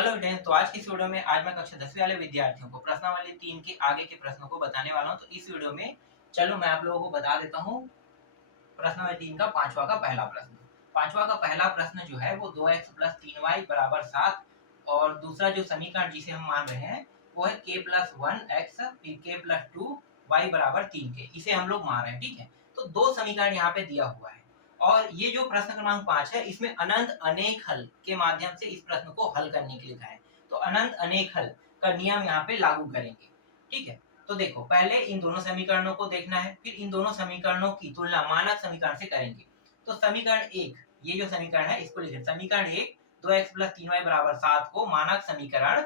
Hello student, तो आज की इस वीडियो में आज मैं कक्षा 10वीं वाले विद्यार्थियों को प्रश्नावली 3 के आगे के प्रश्नों को बताने वाला हूं। तो इस वीडियो में चलो मैं आप लोगों को बता देता हूं प्रश्नावली 3 का पांचवा का पहला प्रश्न। पांचवा का पहला प्रश्न जो है वो 2x + 3y = 7 और दूसरा जो समीकरण जिसे हम मान रहे हैं वो है k + 1x फिर k + 2y = 3k। इसे हम लोग मान रहे हैं, ठीक है। तो दो समीकरण यहाँ पे दिया हुआ है और ये जो प्रश्न क्रमांक 5 है इसमें अनंत अनेक हल के माध्यम से इस प्रश्न को हल करने के लिए लिखा है। तो अनंत अनेक हल का नियम यहाँ पे लागू करेंगे, ठीक है। तो देखो, पहले इन दोनों समीकरणों को देखना है, फिर इन दोनों समीकरणों की तुलना मानक समीकरण से करेंगे। तो समीकरण 1, ये जो समीकरण है इसको लिखें। समीकरण 1 2x + 3y = 7 को मानक समीकरण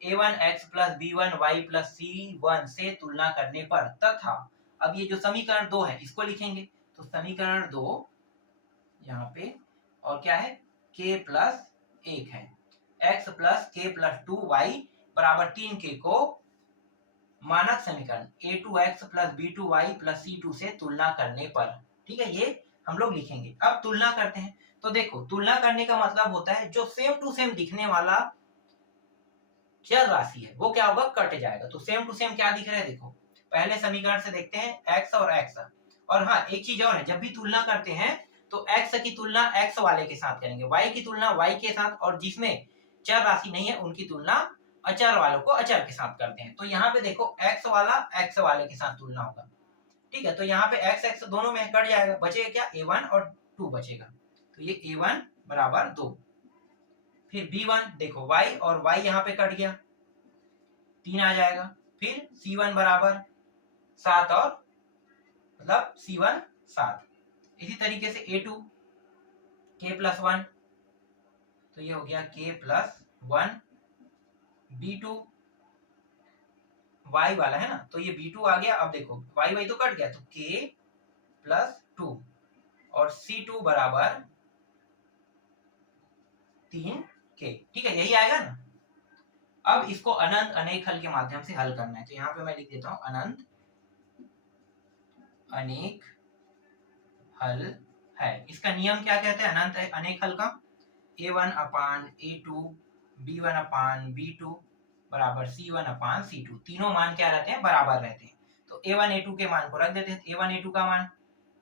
a1x + b1y + c1 से तुलना करने पर तथा अब ये जो समीकरण 2 है इसको लिखेंगे। तो समीकरण 2 यहाँ पे और क्या है, k + 1 है, x + k + 2y = 3k को मानक समीकरण a2x + b2y + c2 से तुलना करने पर, ठीक है, ये हम लोग लिखेंगे। अब तुलना करते हैं। तो देखो, तुलना करने का मतलब होता है जो सेम टू सेम दिखने वाला चर राशि है वो क्या होगा, कट जाएगा। तो सेम टू सेम क्या दिख रहा है, देखो पहले समीकरण से देखते हैं x और x। और हाँ, एक चीज और है, जब भी तुलना करते हैं तो x की तुलना x वाले के साथ करेंगे, y की तुलना y के साथ, और जिसमें चर राशि नहीं है उनकी तुलना अचर वालों को अचर के साथ करते हैं। तो यहाँ पे देखो x वाला x वाले के साथ तुलना होगा, ठीक है। तो यहाँ पे x x दोनों में कट जाएगा, बचेगा क्या, a1 और 2 बचेगा। तो ये a1 = 2। फिर b1 देखो y और y यहाँ पे कट गया, 3 आ जाएगा। फिर c1 = 7 और मतलब c1 7। इसी तरीके से a2 k + 1, तो ये हो गया k + 1। b2 y वाला है ना, तो ये b2 आ गया। अब देखो y तो कट गया, तो k + 2 और c2 = 3k, ठीक है, यही आएगा ना। अब इसको अनंत अनेक हल के माध्यम से हल करना है। तो यहाँ पे मैं लिख देता हूँ अनंत अनेक हल है। इसका नियम क्या कहते हैं अनंत अनेक हल का, a1/a2 b1/b2 = c1/c2। तीनों मान क्या रहते हैं, बराबर रहते हैं। तो a1 a2 के मान को रख देते हैं। a1 a2 का मान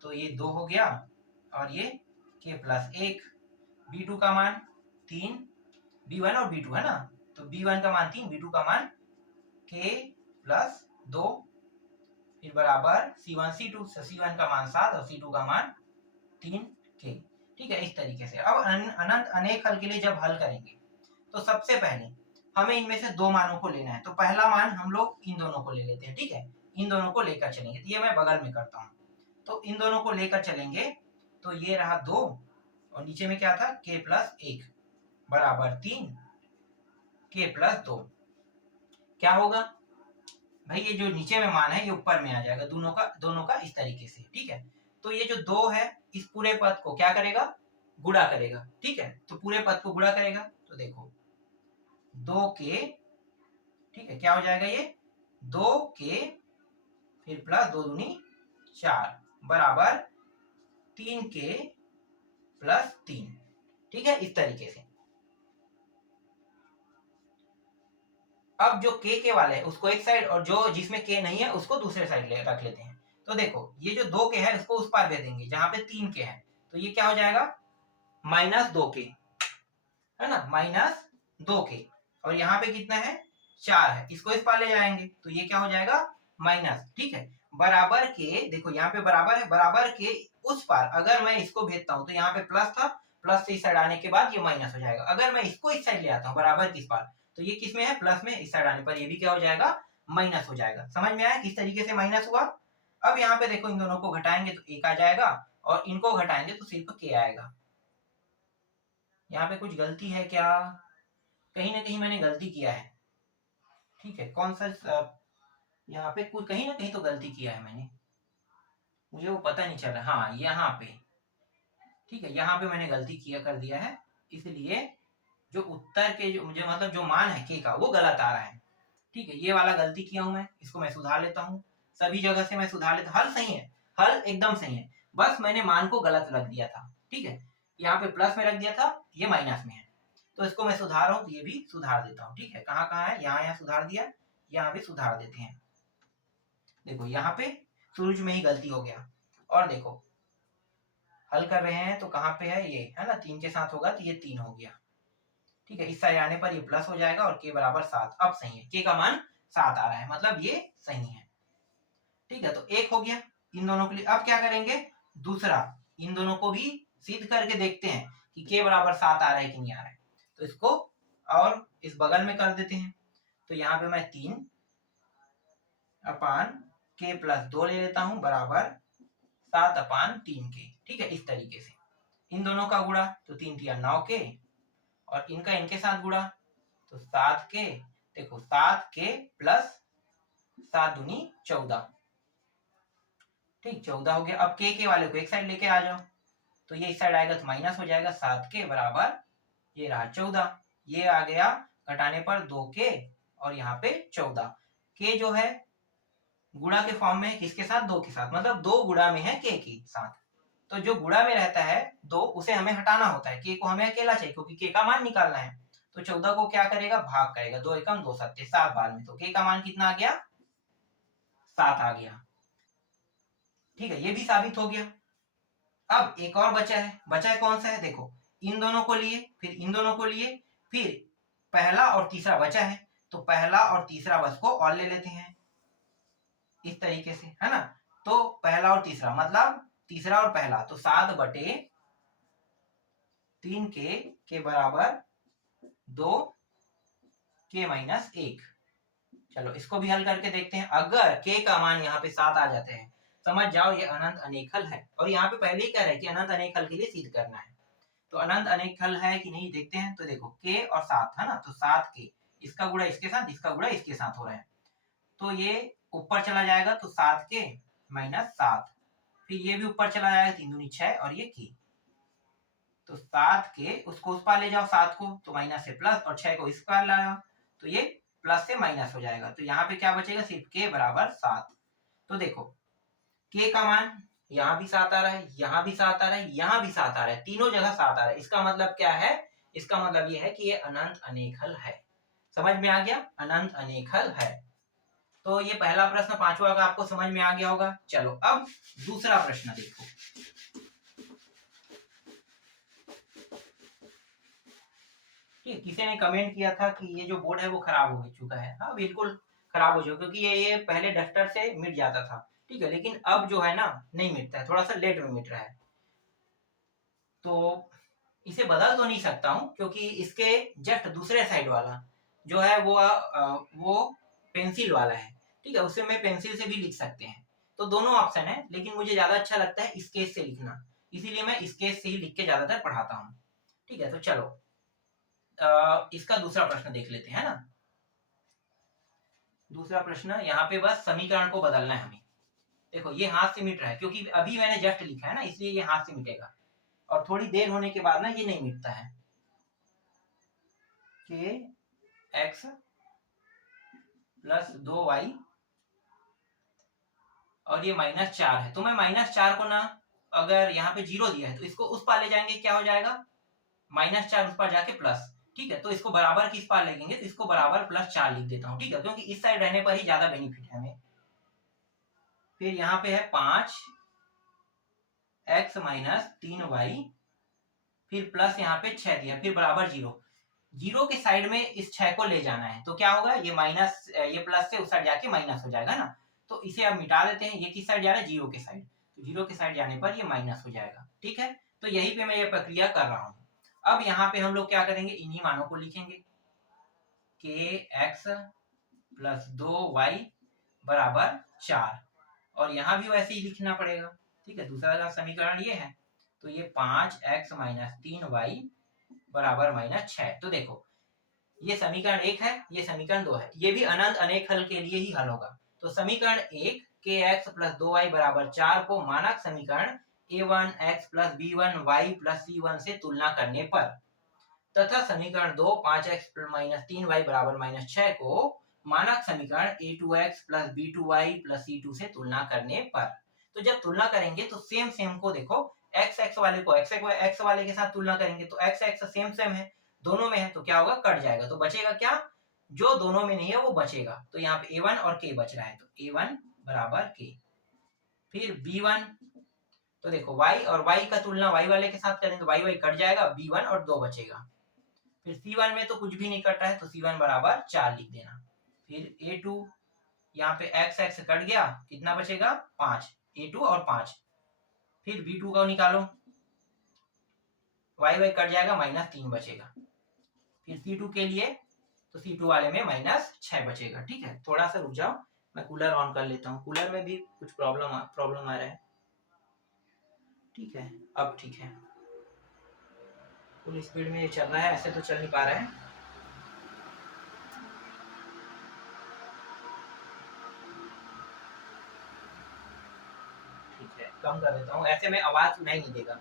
तो ये 2 हो गया और ये k + 1, b2 का मान 3, b1 और b2 है ना, तो b1 का मान 3, b2 का मान k + 2 फिर बराबर c1 c2, c1 का मान 7 और c2 का मान 3k, ठीक है। इस तरीके से अब अनंत अनेक हल के लिए जब हल करेंगे तो सबसे पहले हमें इनमें से दो मानों को लेना है। तो पहला मान हम लोग इन दोनों को ले लेते हैं, ठीक है। इन दोनों को लेकर चलेंगे, तो ये मैं बगल में करता हूँ। तो इन दोनों को लेकर चलेंगे, तो ये रहा 2 और नीचे में क्या था, k + 1 = 3, k + 2 क्या होगा भाई, ये जो नीचे में मान है ये ऊपर में आ जाएगा, दोनों का इस तरीके से, ठीक है। तो ये जो 2 है इस पूरे पद को क्या करेगा, गुणा करेगा, ठीक है। तो पूरे पद को गुणा करेगा, तो देखो 2k, ठीक है, क्या हो जाएगा ये 2k फिर प्लस 2 दूनी 4 बराबर 3k + 3, ठीक है, इस तरीके से। अब जो k वाले है उसको एक साइड और जो जिसमें k नहीं है उसको दूसरे साइड रख लेते हैं। तो देखो ये जो 2k है उसको उस पार भेज देंगे जहां पे 3k है, तो ये क्या हो जाएगा -2k, है ना, -2k। और यहाँ पे कितना है 4 है, इसको इस पार ले जाएंगे तो ये क्या हो जाएगा माइनस, ठीक है। बराबर के, देखो यहाँ पे बराबर है, बराबर के उस पार अगर मैं इसको भेजता हूँ तो यहाँ पे प्लस था, प्लस से इस साइड आने के बाद ये माइनस हो जाएगा। अगर मैं इसको इस साइड ले आता हूँ बराबर किस पार, तो ये किस में है, प्लस में, इस साइड आने पर ये भी क्या हो जाएगा माइनस हो जाएगा। समझ में आया किस तरीके से माइनस हुआ। अब यहाँ पे देखो इन दोनों को घटाएंगे तो 1 आ जाएगा और इनको घटाएंगे तो सिर्फ k आएगा। यहाँ पे कुछ गलती है क्या, कहीं ना कहीं मैंने गलती किया है, ठीक है। कौन सा यहाँ पे कुछ कहीं ना कहीं तो गलती किया है मैंने, मुझे वो पता नहीं चल रहा। हाँ यहाँ पे, ठीक है, यहाँ पे मैंने गलती कर दिया है, इसलिए जो उत्तर के जो मुझे मतलब जो मान है k का वो गलत आ रहा है, ठीक है। ये वाला गलती किया हूं मैं, इसको मैं सुधार लेता हूँ। सभी जगह से मैं सुधार लेता, हल सही है, हल एकदम सही है, बस मैंने मान को गलत रख दिया था, ठीक है। यहाँ पे प्लस में रख दिया था, ये माइनस में है। तो इसको मैं सुधार रहा हूँ, तो ये भी सुधार देता हूँ। ठीक है, कहाँ कहाँ है, यहाँ सुधार दिया, यहाँ भी सुधार देते हैं। देखो यहाँ पे शुरू में ही गलती हो गया। और देखो हल कर रहे हैं तो कहाँ पे है, ये है ना, 3 के साथ होगा तो ये 3 हो गया। ठीक है, इस साइड आने पर ये प्लस हो जाएगा और k बराबर 7। अब सही है, k का मान 7 आ रहा है, मतलब ये सही है। ठीक है, तो 1 हो गया इन दोनों के लिए। अब क्या करेंगे, दूसरा इन दोनों को भी सिद्ध करके देखते हैं कि k बराबर 7 आ रहा है कि नहीं आ रहा है। तो इसको और इस बगल में कर देते हैं। तो यहाँ पे मैं 3 अपान k प्लस 2 ले लेता हूँ बराबर 7 अपान 3k। ठीक है, इस तरीके से इन दोनों का गुणा तो 3 तिया 9k और इनका इनके साथ गुणा तो 7k। देखो 7k प्लस 7 दूनी 14। ठीक, 14 हो गया। अब के वाले को एक साइड लेके आ जाओ, तो ये इस साइड आएगा तो माइनस हो जाएगा। 7k बराबर ये रहा 14, ये आ गया घटाने पर 2k और यहाँ पे 14। k जो है गुणा के फॉर्म में किसके साथ, 2 के साथ, मतलब 2 गुणा में है k के साथ। तो जो गुणा में रहता है 2 उसे हमें हटाना होता है, k को हमें अकेला चाहिए क्योंकि k का मान निकालना है। तो 14 को क्या करेगा, भाग करेगा, 2 एकम 2 सत्ते 7 बार में, तो k का मान कितना आ गया, 7 आ गया। ठीक है, ये भी साबित हो गया। अब एक और बचा है कौन सा है, देखो इन दोनों को लिए, फिर इन दोनों को लिए, फिर पहला और तीसरा बचा है, तो पहला और तीसरा बस को और ले लेते हैं इस तरीके से, है ना। तो पहला और तीसरा मतलब तीसरा और पहला, तो 7 बटे 3 के बराबर 2 k माइनस 1। चलो इसको भी हल करके देखते हैं। अगर k का मान यहाँ पे 7 आ जाते हैं, समझ जाओ ये अनंत अनेकल है। और यहाँ पे पहले ही कह रहा है कि अनंत अनेकल के लिए सिद्ध करना है, तो अनंत अनेकल है कि नहीं देखते हैं। तो देखो k और 7 है ना, तो 7k, इसका गुणा इसके साथ, इसका गुणा इसके साथ हो रहा है, तो ये ऊपर चला जाएगा तो 7k माइनस 7, फिर ये भी ऊपर चला जाएगा, 3 दूनी 6 और ये k, तो 7k उसको उस पार ले जाओ 7 को, तो माइनस से प्लस, और 6 को इस पार लाओ तो ये प्लस से माइनस हो जाएगा। तो यहाँ पे क्या बचेगा, सिर्फ k बराबर 7। तो देखो k का मान यहाँ भी 7 आ रहा है, यहाँ भी 7 आ रहा है, यहाँ भी 7 आ रहा है, तीनों जगह 7 आ रहा है। इसका मतलब क्या है, इसका मतलब ये है कि ये अनंत अनेकल है। समझ में आ गया, अनंत अनेकल है। तो ये पहला प्रश्न पांचवा का आपको समझ में आ गया होगा। चलो अब दूसरा प्रश्न देखो। ठीक, किसी ने कमेंट किया था कि ये जो बोर्ड है वो खराब हो चुका है। हाँ बिल्कुल खराब हो चुका, क्योंकि ये पहले डस्टर से मिट जाता था। ठीक है, लेकिन अब जो है ना नहीं मिटता है, थोड़ा सा लेट में मिट रहा है। तो इसे बदल तो नहीं सकता हूँ, क्योंकि इसके जस्ट दूसरे साइड वाला जो है वो पेंसिल वाला है। ठीक है, उससे मैं पेंसिल से भी लिख सकते हैं, तो दोनों ऑप्शन है, लेकिन मुझे ज्यादा अच्छा लगता है स्केच से लिखना, इसीलिए मैं स्केच से ही लिख के ज्यादातर पढ़ाता हूँ। ठीक है, तो चलो इसका दूसरा प्रश्न देख लेते हैं ना। दूसरा प्रश्न, यहाँ पे बस समीकरण को बदलना है हमें। देखो ये हाथ से मिट रहा है, क्योंकि अभी मैंने जस्ट लिखा है ना, इसलिए ये हाथ से मिटेगा, और थोड़ी देर होने के बाद ना ये नहीं मिटता है। के एक्स प्लस 2y और ये -4 है, तो मैं -4 को ना, अगर यहाँ पे 0 दिया है तो इसको उस पार ले जाएंगे, क्या हो जाएगा, -4 उस पार जाके प्लस। ठीक है, तो इसको बराबर किस पार लेंगे, तो इसको बराबर +4 लिख देता हूँ। ठीक है, क्योंकि इस साइड रहने पर ही ज्यादा बेनिफिट है हमें। फिर यहाँ पे है 5x माइनस 3y, फिर प्लस यहाँ पे 6 दिया, फिर बराबर 0। 0 के साइड में इस 6 को ले जाना है, तो क्या होगा, ये माइनस, ये प्लस से उस साइड जाके माइनस हो जाएगा ना। तो इसे अब मिटा देते हैं। ये किस साइड जा रहा है, 0 के साइड, तो 0 के साइड जाने पर ये माइनस हो जाएगा। ठीक है, तो यहीं पे मैं ये प्रक्रिया कर रहा हूँ। अब यहाँ पे हम लोग क्या करेंगे, इन्हीं मानों को लिखेंगे, के एक्स प्लस 2y बराबर 4, और यहाँ भी वैसे ही लिखना पड़ेगा। ठीक है, दूसरा समीकरण ये है, तो ये 5x माइनस 3y बराबर -6। तो देखो ये समीकरण 1 है, ये समीकरण 2 है, ये भी अनंत अनेक हल के लिए ही हल होगा। तो समीकरण 1 के एक्स प्लस 2y बराबर 4 को मानक समीकरण a1x plus b1y plus c1 से तुलना करने पर, तथा समीकरण 2 5x माइनस 3y बराबर -6 को मानक समीकरण a2x plus b2y plus c2 से तुलना करने पर। तो जब तुलना करेंगे तो सेम को देखो, x वाले को x वाले के साथ तुलना करेंगे तो x सेम है, दोनों में है तो क्या होगा, कट जाएगा, तो बचेगा क्या, जो दोनों में नहीं है वो बचेगा। तो यहाँ पे A1 और K बच रहा है, तो A1 बराबर K। फिर B1, तो देखो y और y का तुलना y वाले के साथ करें तो y कट जाएगा, B1 और 2 बचेगा। फिर C1 में तो कुछ भी नहीं कट रहा है, तो C1 बराबर 4 लिख देना। फिर A2, यहाँ पे x कट गया, कितना बचेगा, 5, A2 और 5। फिर B2 का निकालो, y कट जाएगा, -3 बचेगा। फिर C2 के लिए, तो C2 वाले में -6 बचेगा। ठीक है, थोड़ा सा रुक जाओ, मैं कूलर ऑन कर लेता हूँ, कूलर में भी कुछ प्रॉब्लम आ रहा है। ठीक है, अब ठीक है, फुल स्पीड में ये चल रहा है, ऐसे तो चल नहीं पा रहा है। ठीक है, कम कर देता हूँ, ऐसे में आवाज सुनाई नहीं देगा,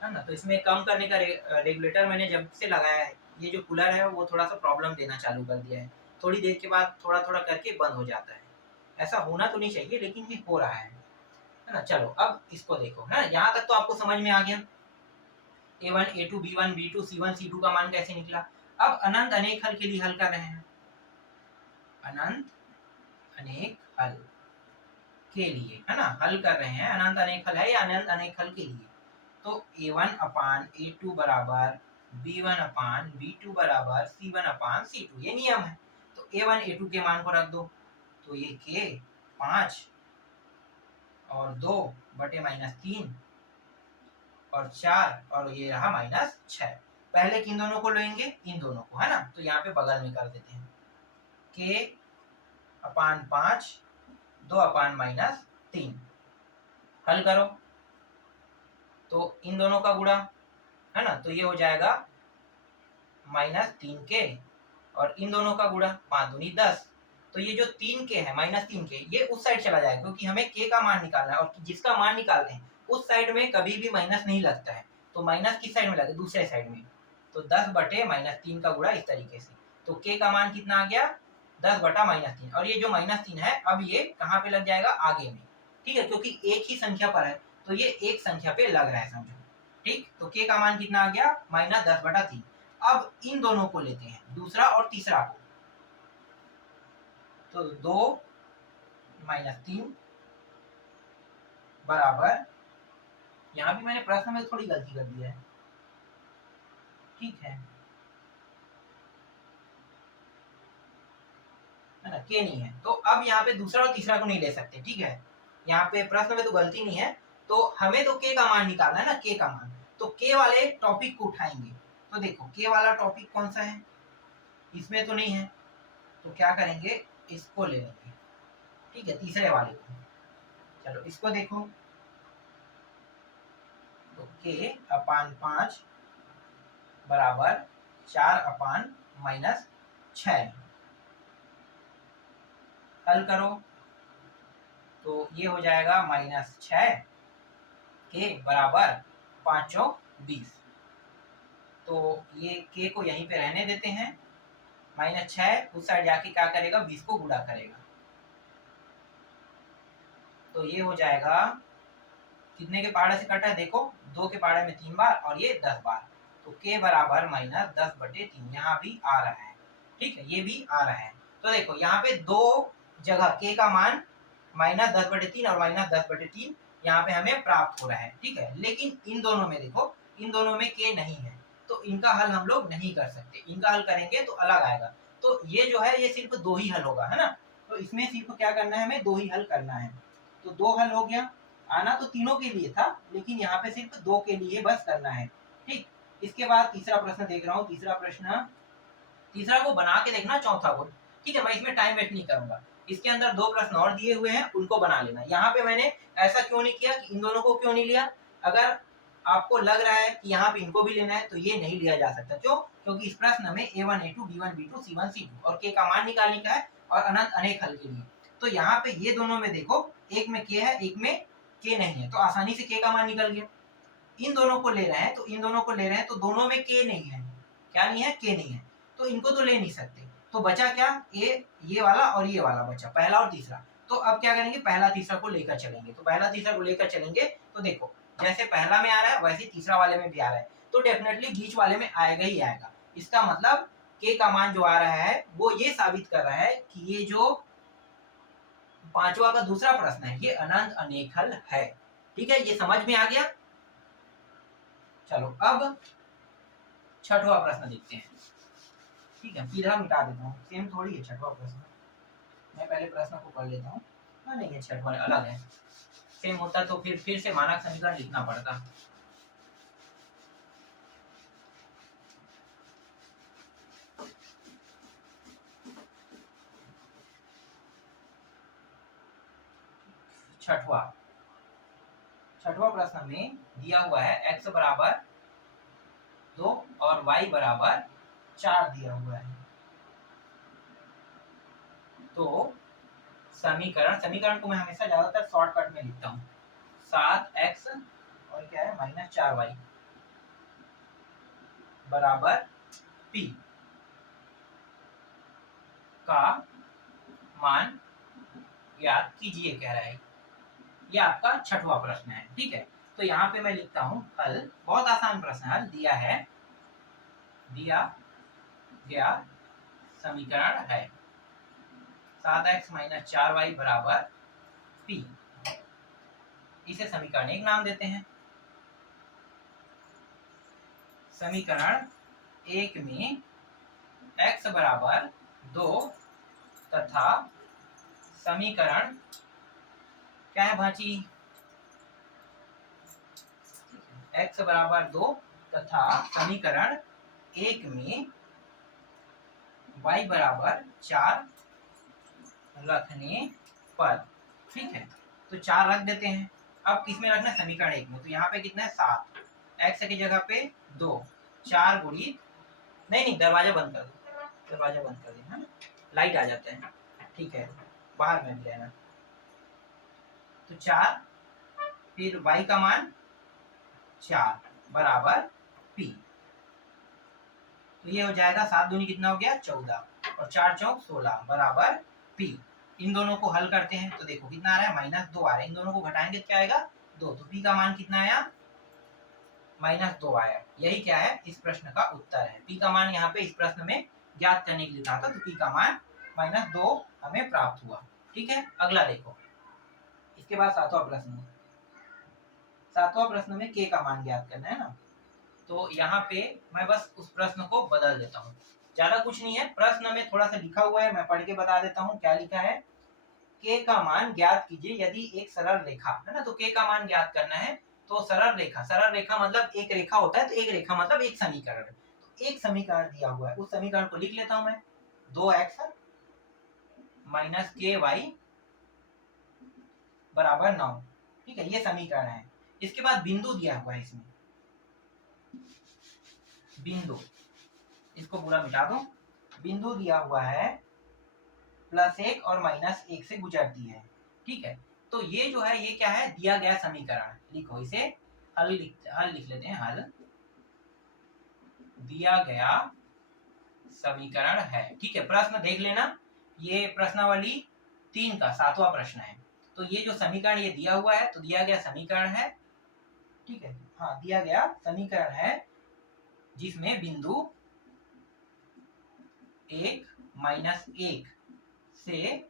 है ना। तो इसमें कम करने का रेगुलेटर मैंने जब से लगाया है, ये जो कूलर है वो थोड़ा सा प्रॉब्लम देना चालू कर दिया है, थोड़ी देर के बाद थोड़ा थोड़ा करके बंद हो जाता है। ऐसा होना तो नहीं चाहिए, लेकिन ये हो रहा है ना। चलो अब इसको देखो, है ना, यहाँ तक तो आपको समझ में आ गया। A1, A2, B1, B2, C1, C2 का मान कैसे निकला। अब अनंत अनेक हल के लिए हल कर रहे हैं, अनंत अनेक हल के लिए, है ना, हल कर रहे हैं। अनंत अनेक हल है या अनंत अनेक हल के लिए, तो A1 अपान A2 बराबर B1 अपान B2 बराबर C1 अपान C2, ये नियम है। तो A1 A2 के मान को रख दो, तो ये K 5 और 2 बटे -3 और 4 और ये रहा -6। पहले किन दोनों को लेंगे, इन दोनों को, है ना। तो यहाँ पे बगल में कर देते हैं, K अपान 5 2 अपान -3, हल करो तो इन दोनों का गुणा, है ना, तो ये हो जाएगा -3K और इन दोनों का गुणा, 5 दूनी 10। तो ये जो 3K है, -3K, ये उस साइड चला जाएगा, क्योंकि हमें K का मान निकालना है, और जिसका मान निकालते हैं उस साइड में कभी भी माइनस नहीं लगता है। तो माइनस किस साइड में लगे, दूसरे साइड में। तो 10 बटे -3 का गुणा इस तरीके से, तो K का मान कितना आ गया, 10 बटा -3, और ये जो -3 है अब ये कहाँ पे लग जाएगा, आगे में। ठीक है, क्योंकि एक ही संख्या पर है, तो ये एक संख्या पे लग रहा है, समझो। ठीक, तो K का मान कितना आ गया, -10/3। अब इन दोनों को लेते हैं, दूसरा और तीसरा को, तो 2 -3 बराबर, यहाँ भी मैंने प्रश्न में थोड़ी गलती कर दी है। ठीक है ना, के नहीं है, तो अब यहाँ पे दूसरा और तीसरा को नहीं ले सकते। ठीक है, यहाँ पे प्रश्न में तो गलती नहीं है, तो हमें तो के का मान निकालना है ना, के का मान। तो के वाले टॉपिक को उठाएंगे, तो देखो के वाला टॉपिक कौन सा है, इसमें तो नहीं है, तो क्या करेंगे, इसको ले लेंगे। ठीक है, तीसरे वाले को, चलो इसको देखो, तो के अपान 5 बराबर 4 अपान -6, हल करो तो ये हो जाएगा -6 के बराबर 5 20। तो ये के को यहीं पे रहने देते हैं, -6 उस साइड जाके क्या करेगा, 20 को गुणा करेगा, तो ये हो जाएगा, कितने के पहाड़े से कटा है, देखो 2 के पहाड़े में 3 बार और ये 10 बार, तो के बराबर -10/3 यहाँ भी आ रहा है। ठीक है, ये भी आ रहा है। तो देखो यहाँ पे दो जगह के का मान -10/3 और -10/3 यहाँ पे हमें प्राप्त हो रहा है। ठीक है, लेकिन इन दोनों में देखो, इन दोनों में के नहीं है, तो इनका हल हम लोग नहीं कर सकते, इनका हल करेंगे तो अलग आएगा। तो ये जो है, ये सिर्फ 2 ही हल होगा, है ना। तो इसमें सिर्फ क्या करना है, हमें 2 ही हल करना है, तो 2 हल हो गया। आना तो तीनों के लिए था, लेकिन यहाँ पे सिर्फ 2 के लिए बस करना है। ठीक, इसके बाद तीसरा प्रश्न देख रहा हूँ, तीसरा प्रश्न, तीसरा को बना के देखना, चौथा को। ठीक है, मैं इसमें टाइम वेस्ट नहीं करूंगा, इसके अंदर 2 प्रश्न और दिए हुए हैं, उनको बना लेना। यहाँ पे मैंने ऐसा क्यों नहीं किया कि इन दोनों को क्यों नहीं लिया, अगर आपको लग रहा है कि यहाँ पे इनको भी लेना है तो ये नहीं लिया जा सकता। क्यों, क्योंकि इस प्रश्न में A1 A2 B1 B2 C1 C2 और K का मान निकालने का है, और अनंत अनेक हल के लिए। तो यहाँ पे ये दोनों में देखो, एक में K है, एक में K नहीं है, तो आसानी से K का मान निकल गया। इन दोनों को ले रहे हैं, तो इन दोनों को ले रहे हैं, तो दोनों में K नहीं है, क्या नहीं है, K नहीं है, तो इनको तो ले नहीं सकते। तो बचा क्या, ये वाला और ये वाला बचा, पहला और तीसरा। तो अब क्या करेंगे, पहला तीसरा को लेकर चलेंगे, तो पहला तीसरा को लेकर चलेंगे, तो देखो जैसे पहला में आ रहा है वैसे तीसरा वाले में भी आ रहा है, तो डेफिनेटली बीच वाले में आएगा ही आएगा। इसका मतलब k का मान जो आ रहा है वो ये साबित कर रहा है कि ये जो पांचवा का दूसरा प्रश्न है ये अनंत अनेकल है। ठीक है, ये समझ में आ गया। चलो अब छठवां प्रश्न देखते हैं। ठीक है, सीधा मिटा देता हूँ, सेम थोड़ी है छठवां प्रश्न। मैं पहले प्रश्न को पढ़ लेता हूँ। हाँ नहीं है, छठवां अलग है। सेम होता तो फिर से मानक समीकरण लिखना पड़ता। छठवां प्रश्न में दिया हुआ है x बराबर 2 और y बराबर 4 दिया हुआ है। तो समीकरण को मैं हमेशा ज्यादातर शॉर्टकट में लिखता हूँ। 7x और क्या है -4y बराबर p का मान ज्ञात कीजिए कह रहा है। ये आपका छठवां प्रश्न है। ठीक है, तो यहाँ पे मैं लिखता हूँ हल। बहुत आसान प्रश्न है। हल दिया गया समीकरण है 7x - 4y बराबर p। इसे समीकरण 1 नाम देते हैं। समीकरण 1 में x बराबर 2 तथा समीकरण क्या है भांची, x बराबर 2 तथा समीकरण 1 में y बराबर 4 रखने पर। ठीक है, तो 4 रख देते हैं। अब किस में रखना है, समीकरण 1 में। तो यहाँ पे कितना है 7, x की जगह पे 2, 4 गुणित, नहीं दरवाजा बंद कर दो, दरवाजा बंद कर देना, लाइट आ जाता है। ठीक है, बाहर में भी रहना। तो 4 फिर y का मान 4 बराबर p। तो ये हो जाएगा 7 दूनी कितना हो गया 14 और 4 चौक 16 बराबर p। इन दोनों को हल करते हैं तो देखो कितना आ रहा है -2 आ रहा है। इन दोनों को घटाएंगे तो क्या आएगा 2। तो p का मान कितना आया -2 आया। यही क्या है इस प्रश्न का उत्तर है। p का मान यहाँ पे इस प्रश्न में ज्ञात करने के लिए कहा था, तो p का मान -2 हमें प्राप्त हुआ। ठीक है, अगला देखो। इसके बाद सातवां प्रश्न में k का मान ज्ञात करना है ना। तो यहाँ पे मैं बस उस प्रश्न को बदल देता हूँ, ज्यादा कुछ नहीं है। प्रश्न में थोड़ा सा लिखा हुआ है, मैं पढ़ के बता देता हूँ क्या लिखा है। k का मान ज्ञात कीजिए यदि एक सरल रेखा है ना, तो k का मान ज्ञात करना है। तो सरल रेखा मतलब एक रेखा होता है, तो एक रेखा मतलब एक समीकरण। तो एक समीकरण दिया हुआ है, उस समीकरण को लिख लेता हूं मैं। 2x - ky बराबर 9। ठीक है, ये समीकरण है। इसके बाद बिंदु दिया हुआ है इसमें, बिंदु, इसको पूरा मिटा दो। बिंदु दिया हुआ है +1 और -1 से गुजरती है। ठीक है, तो ये जो है ये क्या है, दिया गया समीकरण। लिखो इसे, हल लिख लेते हैं। हल दिया गया समीकरण है। ठीक है, प्रश्न देख लेना, ये प्रश्नावली 3 का 7वां प्रश्न है। तो ये जो समीकरण ये दिया हुआ है, तो दिया गया समीकरण है। ठीक है, हाँ दिया गया समीकरण है जिसमें बिंदु 1 -1 से,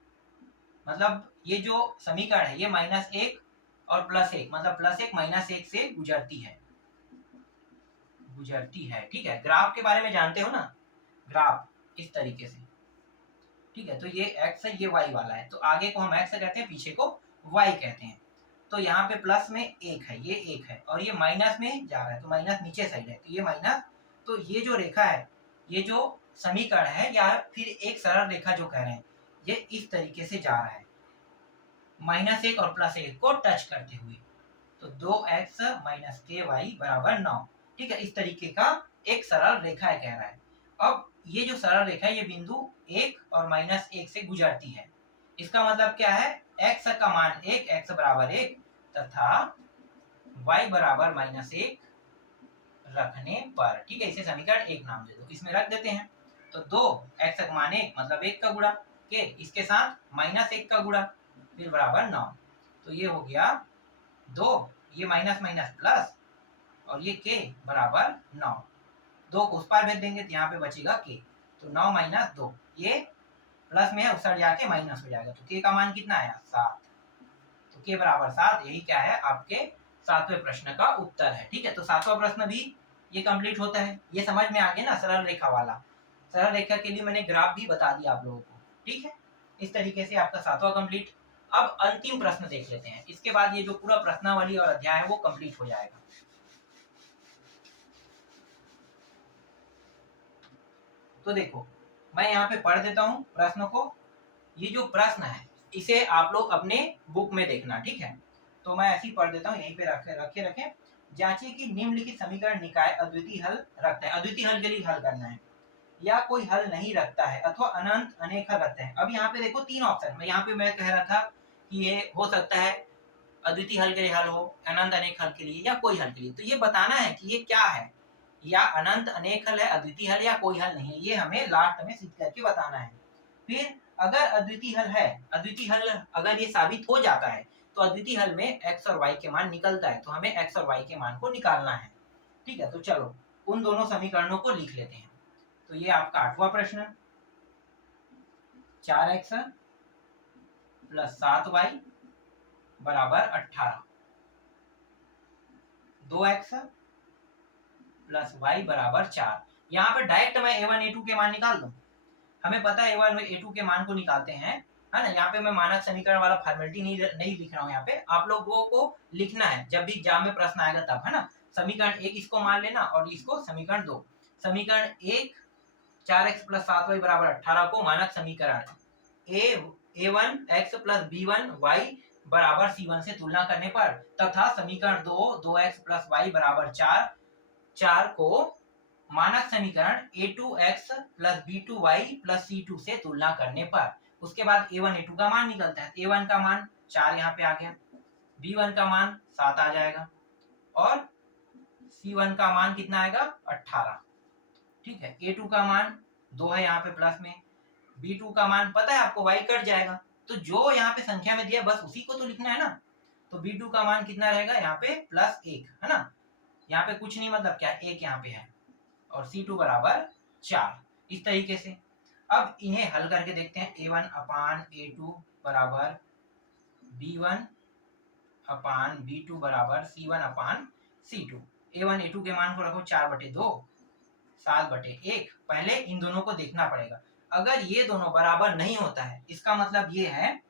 मतलब ये जो समीकरण है ये -1 और +1 मतलब +1 -1 से गुजरती है। ठीक है, ग्राफ के बारे में जानते हो ना, ग्राफ इस तरीके से। ठीक है, तो ये x है, ये y वाला है, तो आगे को हम x कहते हैं, पीछे को y कहते हैं। तो यहाँ पे प्लस में 1 है, ये 1 है, और ये माइनस में जा रहा है, तो माइनस नीचे साइड है, तो ये माइनस। तो ये जो रेखा है, ये जो समीकरण है, या फिर एक सरल रेखा जो कह रहे हैं, ये इस तरीके से जा रहा है -1 और +1 को टच करते हुए। तो 2x - ky बराबर 9। ठीक है, इस तरीके का एक सरल रेखा है कह रहा है। अब ये जो सरल रेखा है ये बिंदु 1 और -1 से गुजरती है। इसका मतलब क्या है, x का मान 1, x बराबर 1 तथा y बराबर -1 रखने पर। ठीक है, इसे समीकरण 1 नाम दे दो, इसमें रख देते हैं। तो 2x का मान 1 मतलब 1 का गुणा के इसके साथ -1 का गुणा फिर बराबर 9। तो ये हो गया 2, ये माइनस माइनस प्लस, और ये k बराबर 9। 2 को उस पार भेज देंगे तो यहाँ पे बचेगा k। तो 9 माइनस 2, ये प्लस में है उस साइड जाके माइनस हो जाएगा। तो k का मान कितना आया 7। तो k बराबर 7, यही क्या है आपके 7वें प्रश्न का उत्तर है। ठीक है, तो 7वां प्रश्न भी ये कंप्लीट होता है। ये समझ में आ गया ना, सरल रेखा वाला। सरल रेखा के लिए मैंने ग्राफ भी बता दिया आप लोगों को। ठीक है, इस तरीके से आपका 7वां कंप्लीट। अब अंतिम प्रश्न देख लेते हैं, इसके बाद ये जो पूरा प्रश्नावली और अध्याय है वो कंप्लीट हो जाएगा। तो देखो मैं यहाँ पे पढ़ देता हूँ प्रश्न को। ये जो प्रश्न है इसे आप लोग अपने बुक में देखना। ठीक है, तो मैं ऐसे ही पढ़ देता हूँ, यहीं पे रखे। जांचिए कि निम्नलिखित समीकरण निकाय अद्वितीय हल रखता है। अद्वितीय हल के लिए हल करना है, या कोई हल नहीं रखता है अथवा अनंत अनेक हल रखते हैं। अब यहाँ पे देखो 3 ऑप्शन में, यहाँ पे मैं कह रहा था कि ये हो सकता है अद्वितीय हल के लिए हल हो, अनंत अनेक हल के लिए, या कोई हल के लिए। तो ये बताना है कि ये क्या है, या अनंत अनेक हल है, अद्वितीय हल, या कोई हल नहीं है। ये हमें लास्ट में सिद्ध करके बताना है। फिर अगर अद्वितीय हल है, अद्वितीय हल अगर ये साबित हो जाता है तो अद्वितीय हल में x और y के मान निकलता है, तो हमें x और y के मान को निकालना है। ठीक है, तो चलो उन दोनों समीकरणों को लिख लेते हैं। तो ये आपका 8वां प्रश्न, 4x प्लस 7y बराबर 18, 2x प्लस y बराबर 4। यहाँ पे डायरेक्ट मैं a1 a2 के मान निकाल दूं। हमें पता है a1 a2 के मान को निकालते हैं, है ना। यहाँ पे मैं मानक समीकरण वाला फॉर्मेलिटी नहीं लिख रहा हूँ। यहाँ पे आप लोगों को लिखना है, जब भी एग्जाम में प्रश्न आएगा तब, है ना। समीकरण 1 इसको मान लेना और इसको समीकरण 2। समीकरण 1 4x प्लस 7y बराबर 18 को मानक समीकरण a1 x plus b1 y बराबर c1 से तुलना करने पर, तथा समीकरण 2 2x प्लस y बराबर 4 को मानक समीकरण a2x plus b2y plus c2 से तुलना करने पर, उसके बाद a1 a2 का मान निकलता है। a1 का मान 4 यहाँ पे आ गया, b1 का मान 7 आ जाएगा, और c1 का मान कितना आएगा 18। ठीक है, a2 का मान 2 है यहाँ पे प्लस में, b2 का मान पता है आपको y कट जाएगा, तो जो यहाँ पे संख्या में दिया बस उसी को तो लिखना है ना। तो b2 का मान कितना रहेगा यहाँ पे प्लस 1, है ना। यहाँ पे कुछ नहीं, मतलब क्या 1 यहाँ पे है, और c2 बराबर 4। इस तरीके से अब इन्हें हल करके देखते हैं। a1 अपान a2 बराबर b1 अपान b2 बराबर c1 अपान c2। a1 a2 के मान को रखो 4/2, 7/1। पहले इन दोनों को देखना पड़ेगा। अगर ये दोनों बराबर नहीं होता है, इसका मतलब ये है,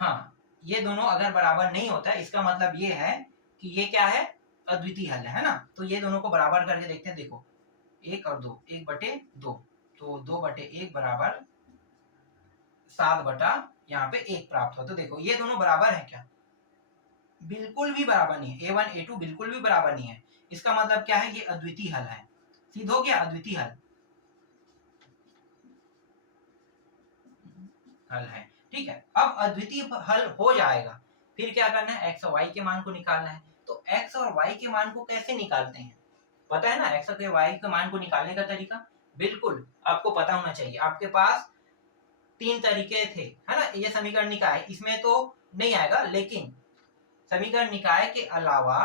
हाँ ये दोनों अगर बराबर नहीं होता है, इसका मतलब ये है कि ये क्या है अद्वितीय हल है ना। तो ये दोनों को बराबर करके देखते हैं। देखो 1 और 2, 1/2, तो 2/1 बराबर 7 यहाँ पे 1 प्राप्त हो। तो देखो ये दोनों बराबर है क्या, बिल्कुल भी बराबर नहीं है। a1 a2 बिल्कुल भी बराबर नहीं है। इसका मतलब क्या है, ये अद्वितीय हल है। सिद्ध हो गया अद्वितीय हल है। ठीक है, अब अद्वितीय हल हो जाएगा, फिर क्या करना है, x और y के मान को निकालना है। तो x और y के मान को कैसे निकालते हैं, पता है ना। x और y के मान को निकालने का तरीका बिल्कुल आपको पता होना चाहिए। आपके पास 3 तरीके थे, है ना। ये समीकरण निकाय इसमें तो नहीं आएगा, लेकिन समीकरण निकाय के अलावा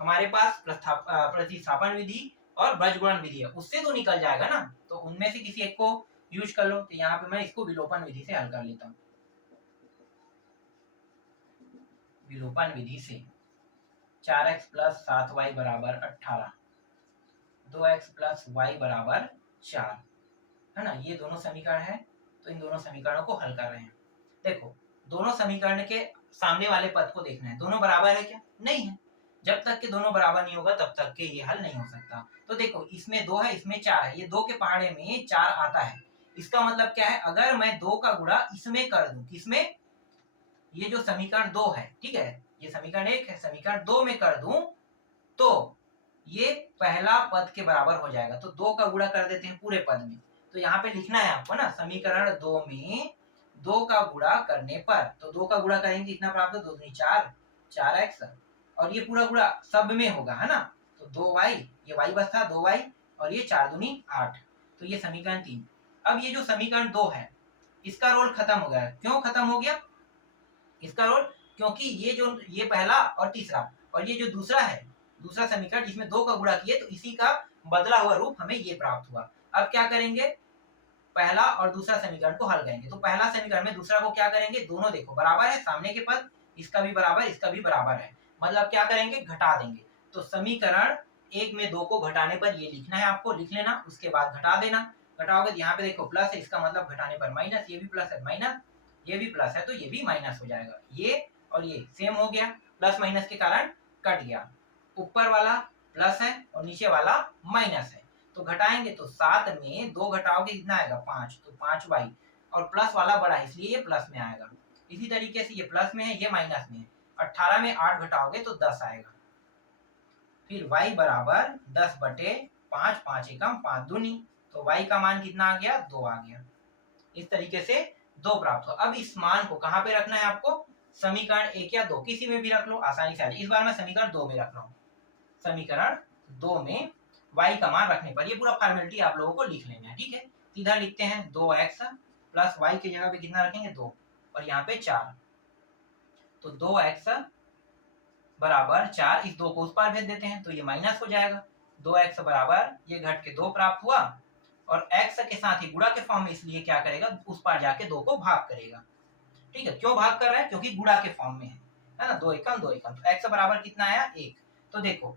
हमारे पास प्रतिस्थापन विधि और बीजगणन विधि है, उससे तो निकल जाएगा ना। तो उनमें से किसी एक को यूज कर लो। तो यहाँ पे मैं इसको विलोपन विधि से हल कर लेता हूँ। विलोपन विधि से 4x प्लस 7y बराबर 18, 2x प्लस y बराबर 4, है ना। ये दोनों समीकरण है, तो इन दोनों समीकरणों को हल कर रहे हैं। देखो दोनों समीकरण के सामने वाले पद को देखना है, दोनों बराबर है क्या, नहीं है। जब तक के दोनों बराबर नहीं होगा तब तक के ये हल नहीं हो सकता। तो देखो इसमें 2 है, इसमें 4 है, ये 2 के पहाड़े में 4 आता है। इसका मतलब क्या है, अगर मैं 2 का गुणा इसमें कर दूं, किसमें, ये जो समीकरण 2 है, ठीक है, ये समीकरण 1 है, समीकरण 2 में कर दूं तो ये पहला पद के बराबर हो जाएगा। तो 2 का गुणा कर देते हैं पूरे पद में। तो यहाँ पे लिखना है आपको ना, समीकरण 2 में 2 का गुणा करने पर, तो 2 का गुणा करेंगे कितना प्राप्त हो, 2 दूनी 4, 4x, और ये पूरा गुणा सब में होगा, है ना। तो 2y, ये y बस था 2y, और ये 4 दूनी 8। तो ये समीकरण 3। अब ये जो समीकरण 2 है, इसका रोल खत्म हो गया। क्यों खत्म हो गया इसका रोल, क्योंकि ये जो ये पहला और तीसरा, और ये जो दूसरा है दूसरा समीकरण जिसमें 2 का गुणा किए तो इसी का बदला हुआ रूप हमें ये प्राप्त हुआ। अब क्या करेंगे, पहला और दूसरा समीकरण को हल करेंगे। तो पहला समीकरण में दूसरा को क्या करेंगे, दोनों देखो बराबर है, सामने के पद इसका भी बराबर इसका भी बराबर है, मतलब क्या करेंगे, घटा देंगे। तो समीकरण 1 में 2 को घटाने पर ये लिखना है आपको, लिख लेना, उसके बाद घटा देना। घटाओगे तो यहाँ पे देखो प्लस है, इसका मतलब घटाने पर माइनस, ये भी प्लस है माइनस, ये भी प्लस है तो ये भी माइनस हो जाएगा। ये और ये सेम हो गया, प्लस माइनस के कारण कट गया। ऊपर वाला प्लस है और नीचे वाला माइनस है, तो घटाएंगे तो 7 में 2 घटाओगे कितना आएगा, 5, तो 5y, और प्लस वाला बड़ा है इसलिए ये प्लस में आएगा। इसी तरीके से ये प्लस में है, ये माइनस में है। 18 में 8 घटाओगे तो 10 आएगा। फिर y बराबर 10 बटे 5, 5 एकम 5 दूनी, तो y का मान कितना आ गया, 2 आ गया। इस तरीके से 2 प्राप्त हो। अब इस मान को कहाँ पे रखना है आपको, समीकरण 1 या 2 किसी में भी रख लो, आसानी से आ जाए। इस बार मैं समीकरण 2 में रख रहा हूँ। समीकरण 2 में y का मान रखने पर ये पूरा फॉर्मेलिटी आप लोगों को लिख लेना है, ठीक है। सीधा लिखते हैं 2x प्लस y की जगह पे कितना रखेंगे, 2, और यहाँ पे 4, तो 2x बराबर 4, इस 2 को उस पार भेज देते हैं तो ये माइनस हो जाएगा। 2x बराबर ये घट के 2 प्राप्त हुआ, और x के साथ ही गुणा के फॉर्म में, इसलिए क्या करेगा, उस पार जाके 2 को भाग करेगा। ठीक है, क्यों भाग कर रहा है, क्योंकि गुणा के फॉर्म में है ना, 2 एकम 2 एकम, तो x बराबर कितना आया, 1। तो देखो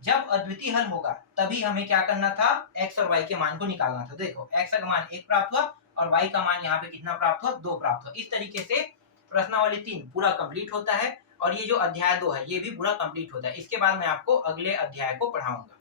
जब अद्वितीय हल होगा तभी हमें क्या करना था, x और y के मान को निकालना था। देखो x का मान 1 प्राप्त हुआ और y का मान यहाँ पे कितना प्राप्त हुआ, 2 प्राप्त हुआ। इस तरीके से प्रश्नावली 3 पूरा कंप्लीट होता है, और ये जो अध्याय 2 है ये भी पूरा कंप्लीट होता है। इसके बाद मैं आपको अगले अध्याय को पढ़ाऊंगा।